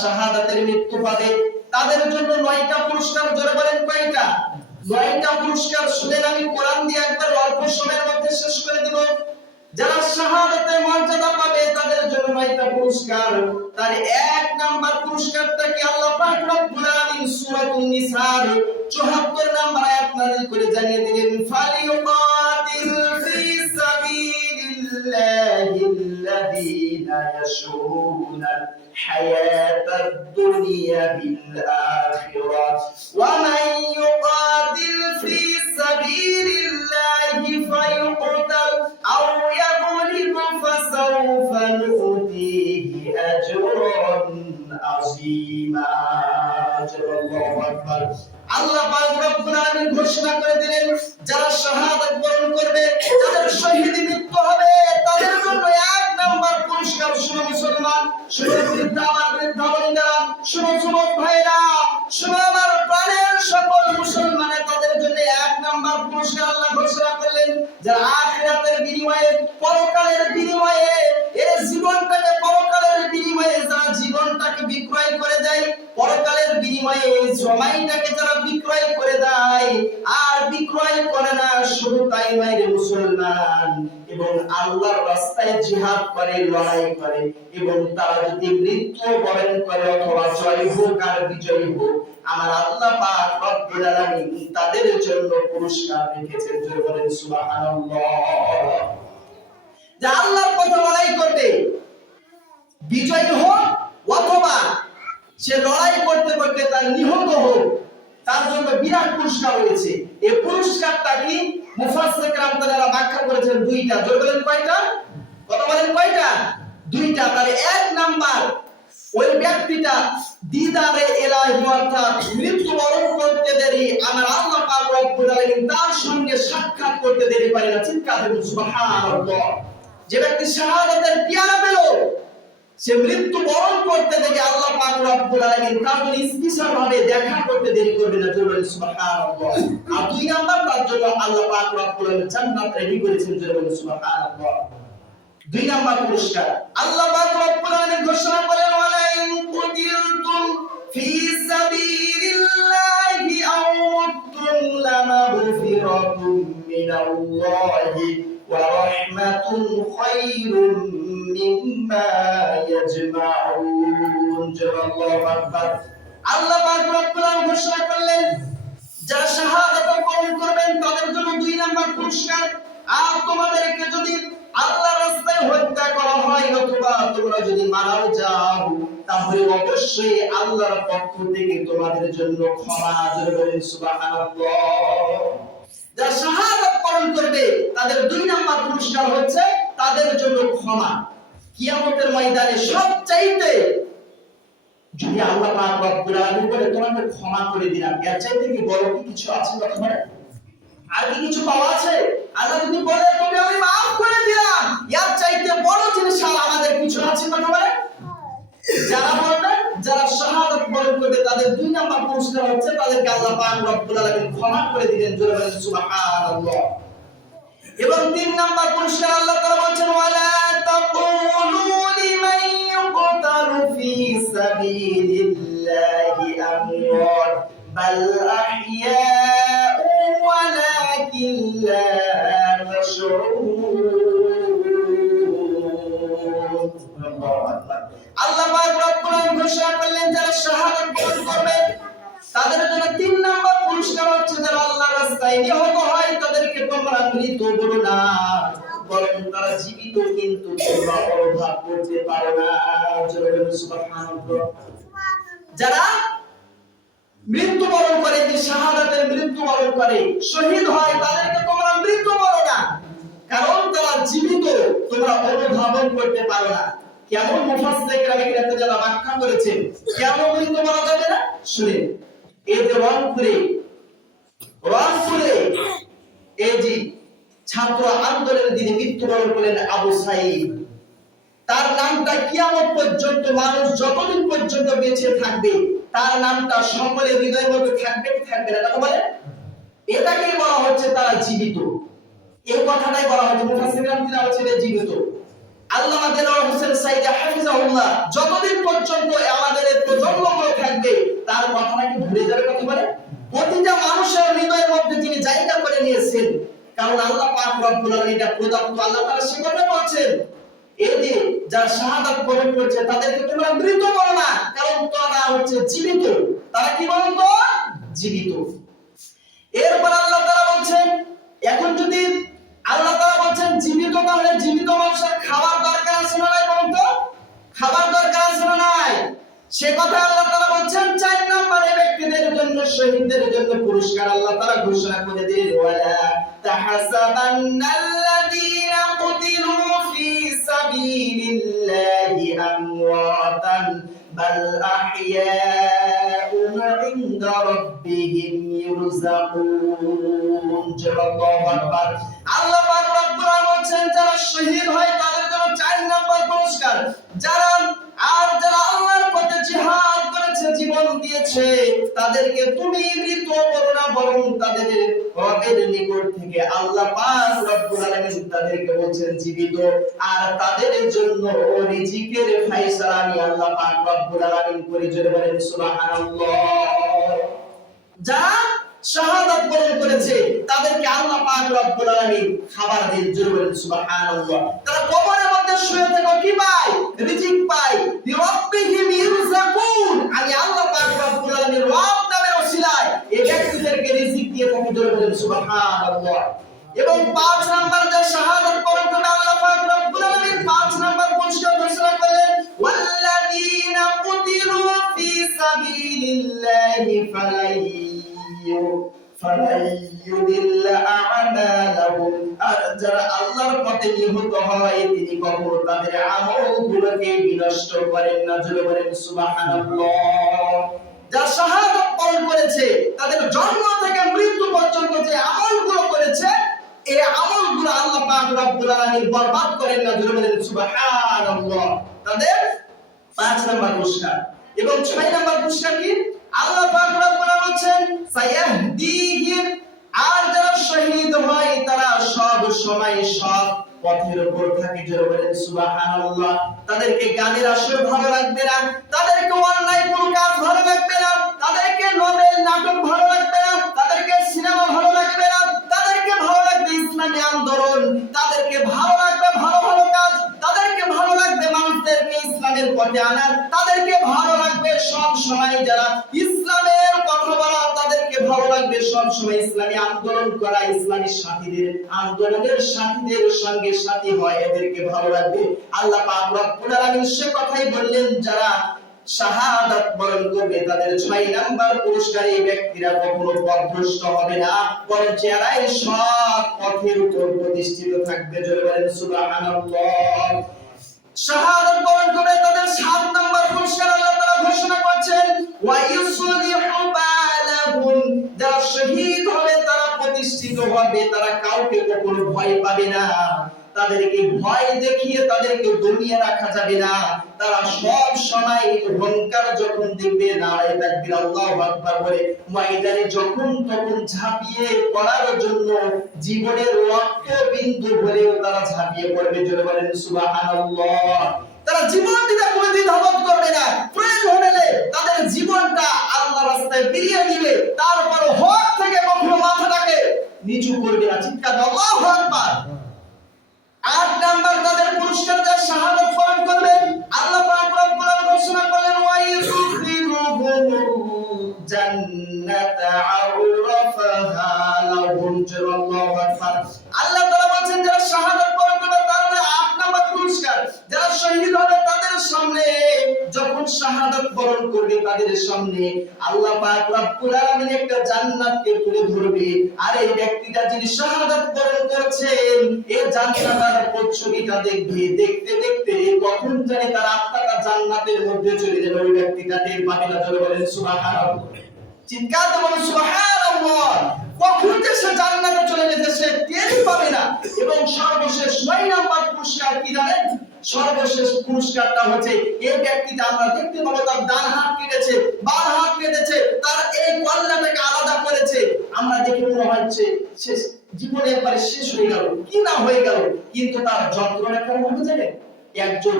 শাহাদাতের মৃত্যু পাবে, তাদের জন্য নয়টা পুরস্কার ধরে বলেন কয়টা? নয়টা পুরস্কার শুনেন, আমি কোরআন দিয়ে একবার অল্প সময়ের মধ্যে শেষ করে দেব। যারা শাহাদাতের মর্যাদা পাবে, তাদের জন্য নয়টা পুরস্কার। তার এক নাম্বার পুরস্কারটা কি আল্লাহ পাক রব্বুল আলামিন সূরাতুন নিসার 74 নাম্বার আয়াত নাযিল করে জানিয়ে দিলেন, ফালিউকাতিল ফি সাবিলিল্লাহিল্লাযীনা ইয়াশুরুনা হায়াত। الدنيا بالآخرة. ومن يقاتل في سبيل الله فيقتل أو يغلب فسوف نؤتيه أجرا عظيما. أجر الله أكبر. আল্লাহ পাক রব্বুল আলামিন ঘোষণা করে দিলেন, যারা শাহাদাত বরণ করবে, যাদের শহীদ মৃত্যু হবে, তাদের জন্য এক নাম্বার পুরস্কার শুনো মুসলমান, শুনো বৃদ্ধা আমার বৃদ্ধা বোনেরা শুনো যুবক ভাইরা, শুনো আমার প্রাণের সকল মুসলমানের তাদের জন্য এক নাম্বার পুরস্কার আল্লাহ ঘোষণা করলেন, যারা আখিরাতের বিনিময়ে, পরকালের বিনিময়ে এই জীবনটাকে বিনিময়ে যারা জীবনটাকে বিক্রয় করে দেয়, পরকালের বিনিময়ে এই জমাইটাকে যারা বিক্রয় করে দেয়, আর বিক্রয় করে না, শুধু তাই নয় রে মুসলমান। এবং আল্লাহর রাস্তায় জিহাদ করে, লড়াই করে, এবং তারা যদি মৃত্যু বরণ করে অথবা জয় হোক আর বিজয়ী হোক, আমার আল্লাহ পাক রব্বুল আলামিন তাদের জন্য পুরস্কার রেখেছেন। জোরে বলেন, সুবহানাল্লাহ। যে আল্লাহর পথে লড়াই করবে, বিজয়ী হোক অথবা সে লড়াই করতে করতে তার নিহত হোক, তার জন্য বিরাট পুরস্কার রয়েছে। এই পুরস্কারটা কি? তারা ব্যাখ্যা করেছেন দুইটা। কয়টা? কত বলেন কয়টা? দুইটা। তার এক নাম্বার, ওই ব্যক্তিটা দিদারে এলাহি, অর্থাৎ করতে দেরি, আমার আল্লাহ পাক রব্বুল আলামিন তার সঙ্গে সাক্ষাৎ করতে দেরি পারে না। চিৎকার সুবহানাল্লাহ। যে ব্যক্তি শাহাদাতের পিয়ারা পেল সে মৃত্যু বরণ করতে দেখে আল্লাহ পাক রব্বুল আলামিন তার স্পেশাল ভাবে দেখা করতে দেরি করবে না, জোরে সুবহানাল্লাহ। আর দুই নাম্বার তার জন্য আল্লাহ পাক রব্বুল আলামিন জান্নাত রেডি করেছেন, জোরে সুবহানাল্লাহ। দুই নাম্বার পুরস্কার। আল্লাহ পাক রব্বুল আলামিন ঘোষণা করেন ওয়ালা ইন কুতিলতুম ফি সাবিলিল্লাহি আও মুতুম লামাগফিরাতুম মিনাল্লাহি ওয়া রাহমাতুন খায়রুম মিম্মা ইয়াজমাউন। আল্লাহু আকবার। আল্লাহ পাক রব্বুল আলামিন ঘোষণা করলেন, যারা শাহাদাত বরণ করবেন, তাদের জন্য দুই নাম্বার পুরস্কার। আর তোমাদেরকে যদি আল্লাহ রাস্তায় হত্যা করা হয় অথবা তোমরা যদি মারাও যাও, তাহলে অবশ্যই আল্লাহর পক্ষ থেকে তোমাদের জন্য ক্ষমা জোরে বলেন সুবহানাল্লাহ। যারা শাহাদাত করবে, তাদের দুই নাম্বার পুরস্কার হচ্ছে তাদের জন্য ক্ষমা। কিয়ামতের ময়দানে সবচাইতে যদি আল্লাহ পাক রব্বুল আলামিন বলে, তোমাকে ক্ষমা করে দিলাম। এর চাইতে কি বড় কি কিছু আছে বলে আর কি কিছু পাওয়া আছে? আল্লাহ যদি বলে তোকে আমি মাফ করে দিলাম। এর চাইতে বড় জিনিস আর আমাদের কিছু আছে কথা বলে যারা বলবে, যারা শাহাদাত বরণ করবে, তাদের দুই নাম্বার পুরস্কার হচ্ছে, তাদেরকে আল্লাহ পাক রব্বুল আলামিন ক্ষমা করে দিলেন জোরে বলেন, সুবহানাল্লাহ। এবং তিন নাম্বার পুরস্কার আল্লাহ তাআলা বলছেন, ওয়ালা তাকুলু লিমান ইউকতালু ফি সাবিলিল্লাহি আমওয়াত বাল তারা জীবিত কিন্তু তোমরা অনুভব করতে পারো না। যারা মৃত্যুবরণ করে, যে শাহাদাতের মৃত্যুবরণ করে, শহীদ হয়, তাদেরকে তোমরা মৃত বলো না। কারণ তারা জীবিত, তোমরা অনুধাবন করতে পারো না। কেমন যারা ব্যাখ্যা করেছেন কেমন মৃত বলা যাবে না? শুনেন এই যে রংপুরে রংপুরে, এই যে ছাত্র আন্দোলনের দিনে মৃত্যুবরণ করলেন আবু সাইদ। তার নামটা কিয়ামত পর্যন্ত, মানুষ যতদিন পর্যন্ত বেঁচে থাকবে, তার নামটা সকলের হৃদয়ের মধ্যে থাকবে থাকবে না। বলে? এটাকেই বলা হচ্ছে তারা জীবিত। এই কথাটাই বলা হচ্ছে। মুফাসসির কেরাম তিনি বলছেন জীবিত। আল্লামা দেলোয়ার হোসেন সাইদি হাফিজাহুল্লাহ যতদিন পর্যন্ত আমাদের এই প্রজন্মগুলো থাকবে, তার কথা নাকি ভুলে যাবে কথা বলে? প্রতিটা মানুষের হৃদয়ের মধ্যে তিনি জায়গা করে নিয়েছেন কারণ আল্লাহ পাক রব্বুল আলামিন, এটা প্রদত্ত আল্লাহ তাআলা সে কথা বলছেন, এই যে শাহাদাত বরণ করেছে, তাদেরকে তোমরা মৃত বলো না, কারণ তারা হচ্ছে জীবিত। তারা কি বলেন তো? জীবিত। এরপর আল্লাহ তাআলা বলছেন, এখন যদি আল্লাহ তাআলা বলছেন জীবিত, তাহলে জীবিত মানুষের খাবার দরকার আছে না নাই বলুন তো? খাবার দরকার আছে না নাই? সে কথা আল্লাহ তাআলা বলছেন, চার নম্বরে ব্যক্তিদের জন্য, শহীদদের জন্য পুরস্কার আল্লাহ তাআলা ঘোষণা করে তাহাসাবান্নাল্লাযীনা কুতিলু আমওয়াতান, বাল রাব্বিহিম আকবার। আল্লাহ পাক রব্বুল আলামিন যারা শহীদ হয় তাদের জন্য চার নম্বর পুরস্কার। যারা আর যারা আল্লাহর জিহাদ করেছে, জীবন দিয়েছে। তাদেরকে তুমি মৃত করো না, বরং তাদের রবের নিকট থেকে আল্লাহ পাক রব্বুল আলামিন তাদেরকে বলছেন, জীবিত। আর তাদের জন্য রিজিকের ফয়সালা আমি আল্লাহ পাক রব্বুল আলামিন করে, জোরে বলেন, সুবহানাল্লাহ। যারা শাহাদাত বরণ করেছে, তাদেরকে আল্লাহ পাক রব্বুল আলামিন খাবার দেন, জোরে বলেন, সুবহানাল্লাহ। তারা কবরের মধ্যে শুয়ে থেকে, কি পায়? রিজিক পায় লিরাব্বিহিম ইরযাকুন আমি আল্লাহ পাক রব্বুল আলামিন রব নামের ওসিলায় এই ব্যক্তিদেরকে রিজিক দিয়ে থাকি জোরে বলেন সুবহানাল্লাহ এবং পাঁচ নাম্বার যে শাহাদাত করবে আল্লাহ পাক রব্বুল আলামিন পাঁচ নাম্বার পুরস্কার ঘোষণা করলেন, ওয়াল্লাযীনা কুতিলু ফি সাবিলিল্লাহি ফালাইয়ু তাদের জন্ম থেকে মৃত্যু পর্যন্ত যে আমলগুলো করেছে এই আমলগুলো আল্লাহ পাক রব্বুল আলামিন বরবাদ করেন না বলেন সুবহানাল্লাহ। তাদের পাঁচ নাম্বার পুরস্কার এবং ছয় নাম্বার পুরস্কার কি? আল্লাহ পাক রব্বুল আলামিন আর যারা শহীদ হয়, তারা সব সময় সব পথের উপর থাকে জোরে বলেন সুবহানাল্লাহ। তাদেরকে গানের আসর ভালো লাগবে না, তাদেরকে অন্যায় কোন কাজ ভালো লাগবে না, তাদেরকে নোবেল নাটক ভালো লাগবে না যারা ইসলামের কথা বলা তাদেরকে ভালো লাগবে, সব সময় ইসলামী আন্দোলন করা ইসলামী সাথীদের, আন্দোলনের সাথীদের সঙ্গে সাথী হয়, এদেরকে ভালো লাগবে। আল্লাহ পাক রব্বুল আলামিন সে কথাই বললেন, যারা শাহাদাত বরণ করবে, তাদের ছয় নাম্বার ব্যক্তিরা কখনো পথভ্রষ্ট হবে না, বরং সব পথের উপর প্রতিষ্ঠিত থাকবে। জোরে বলেন শাহাদাত বরণ করে তাদের সাত নম্বর পুরস্কার আল্লাহ তাআলা ঘোষণা করছেন, ওয়া ইউসলিহু বালাহুম যারা শহীদ হবে, তারা প্রতিষ্ঠিত হবে, তারা কাউকে কখনো ভয় পাবে না। তাদেরকে ভয় দেখিয়ে তাদেরকে দমিয়ে রাখা যাবে না। তারা সব সময় অহংকার যখন দেখবে, নারায় তাকবীর, আল্লাহু আকবার বলে। ময়দানে যখন তখন ঝাঁপিয়ে পড়ার জন্য জীবনের রক্ত বিন্দু হলেও তারা ঝাঁপিয়ে পড়বে, জোরে বলেন, সুবহানাল্লাহ। তারা জীবন দিতে কোনো দ্বিধাবোধ করবে না। প্রয়োজন হলে তাদের জীবনটা আল্লাহর রাস্তায় বিলিয়ে দিবে। তারপর হক থেকে কখনো মাথাটাকে নিচু করবে না। চিৎকার, আল্লাহু আকবার। আট নাম্বার তাদের পুরস্কার যা শাহাদত বরণ করবেন। আল্লাহ পাক রব্বুল আলামিন ঘোষণা করলেন ওয়া ইউদখিলুহুম জান্নাত আরফাহা লাহুম আল্লাহ তাআলা বলেন যারা শাহাদাত শাহাদাত বরণ করবে তাদের সামনে। আল্লাহ পাক রব্বুল আলামিন একটা জান্নাতকে তুলে ধরবে। আর এই ব্যক্তিটা যিনি শাহাদাত বরণ করেছেন এই জান্নাতের প্রচ্ছবিটা দেখবে। দেখতে দেখতে কখন জানি তার আত্মাটা জান্নাতের মধ্যে চলে যাবে। ওই ব্যক্তিটা টের পাবে না চলে বলেন, সুবহানাল্লাহ। চিৎকার দিয়ে বলেন, সুবহানাল্লাহ। কখন সে জান্নাতে চলে যেতে সে টেরই পাবে না। এবং সর্বশেষ নয় নাম্বার পুরস্কার কি জানেন? সর্বশেষ পুরস্কারটা হচ্ছে, এই ব্যক্তিটা আমরা দেখতে পাবো, তার ডান হাত কেটেছে বাম হাত কেটেছে, তার এই কল্যাণটাকে আলাদা করেছে। আমরা দেখে মনে হচ্ছে শেষ জীবনে একবারে শেষ হয়ে গেল। কি না হয়ে গেল, কিন্তু তার যন্ত্রণা কেমন হবে জানেন একজন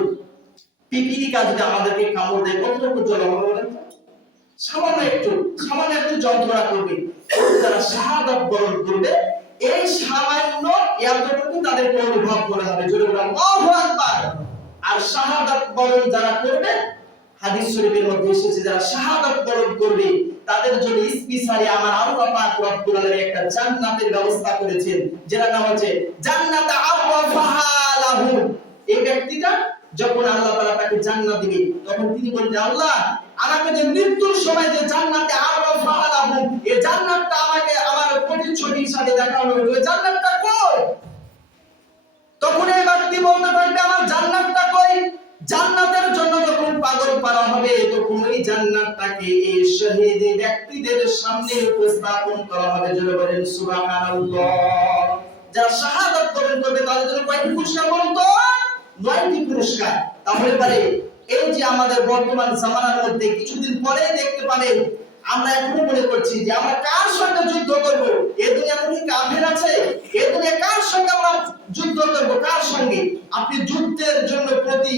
পিপিলিকা যদি আমাদেরকে কামড় দেয়, কতটুকু জল হবে? সামান্য একটু সামান্য একটু যন্ত্রণা করবে। যারা শাহাদাত বরণ করবে, এই সামান্য এতটুকু তাদেরকে অনুভব করা হবে। জোরে বলে আল্লাহু আকবার। আর শাহাদাত বরণ যারা করবে, হাদিস শরীফের মধ্যে এসেছে, যারা শাহাদাত বরণ করবে, তাদের জন্য স্পেশালি আমার আল্লাহ পাক রব্বুল আলামিন একটা জান্নাতের ব্যবস্থা করেছেন যেটা নাম হচ্ছে জান্নাত এই ব্যক্তিটা যখন আল্লাহ তাআলা তাকে জান্নাত দিবে, তখন তিনি বলবেন, আল্লাহ আমাকে যে মৃত্যুর সময় যে জান্নাতে আরফাহা লাহুম এই জান্নাতটা আমাকে আমার প্রতিচ্ছবি হিসাবে দেখানো হলো। ওই জান্নাতটা কই? তখন এই ব্যক্তি বলতে থাকবে, আমার জান্নাতটা কই? জান্নাতের জন্য যখন পাগল পারা হবে, তখন ওই জান্নাতটাকে এই শহীদ ব্যক্তিদের সামনে উপস্থাপন করা হবে। যারা বলেন, সুবহানাল্লাহ। যারা শাহাদাত বরণ করবে, তাদের জন্য কয়টি পুরস্কার বলুন তো নয়টি পুরস্কার। তাহলে পারে এই যে আমাদের বর্তমান জামানার মধ্যে কিছুদিন পরে দেখতে পাবেন আমরা এখনও মনে করছি যে আমরা কার সঙ্গে যুদ্ধ করব? এ দুনিয়াতে কি কাফের আছে? এ দুনিয়া কার সঙ্গে আমরা যুদ্ধ করব? কার সঙ্গে? আপনি যুদ্ধের জন্য প্রতি,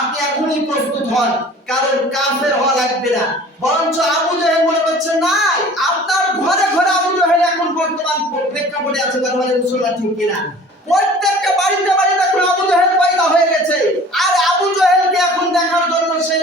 আপনি এখনই প্রস্তুত হন, কারণ কাফের হওয়া লাগবে না। বরঞ্চ আবু জাহেল মনে করছে, নাই, আপনার ঘরে ঘরে আবু জাহেল এখন বর্তমান প্রেক্ষাপটে আছে বলে মুসলমান ঠিক কিনা? প্রত্যেকটা বাড়িতে এখন আবু জাহেল পয়দা হয়ে গেছে। আর আবু জাহেলকে এখন দেখার জন্য সে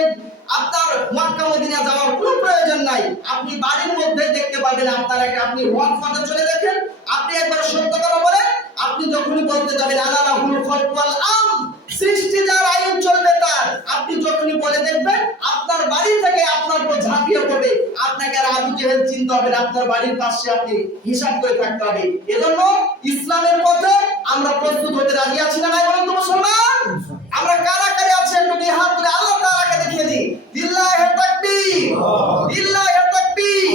আপনার মক্কা মদিনা যাওয়ার কোনো প্রয়োজন নাই। আপনি বাড়ির মধ্যে দেখতে পাবেন আপনার একটা আপনি ওয়ান ফাদে চলে দেখেন। আপনি একবার সত্য কথা বলেন। আপনি যখনই বলতে যাবেন আলা রাহুল খলক ওয়াল আম সৃষ্টি যার আইন চলবে তার। আপনি যখনই বলে দেখবেন, আপনার বাড়ি থেকে আপনার উপর ঝাঁপিয়ে পড়বে। আপনাকে আর আবু জেহেল চিনতে হবে আপনার বাড়ির পাশে আপনি হিসাব করে থাকতে হবে। এজন্য ইসলামের পথে আমরা প্রস্তুত হতে রাজি আছি না নাই বলেন তো মুসলমান? আমরা কারা কারে আছি একটু দিয়ে হাত তুলে আল্লাহ তাআলাকে দেখিয়ে দিই। লিল্লাহি তাকবীর। লিল্লাহি তাকবীর।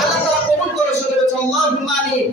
আল্লাহ। তাআলা কবুল করে শুনেছে আল্লাহুম্মা আমিন।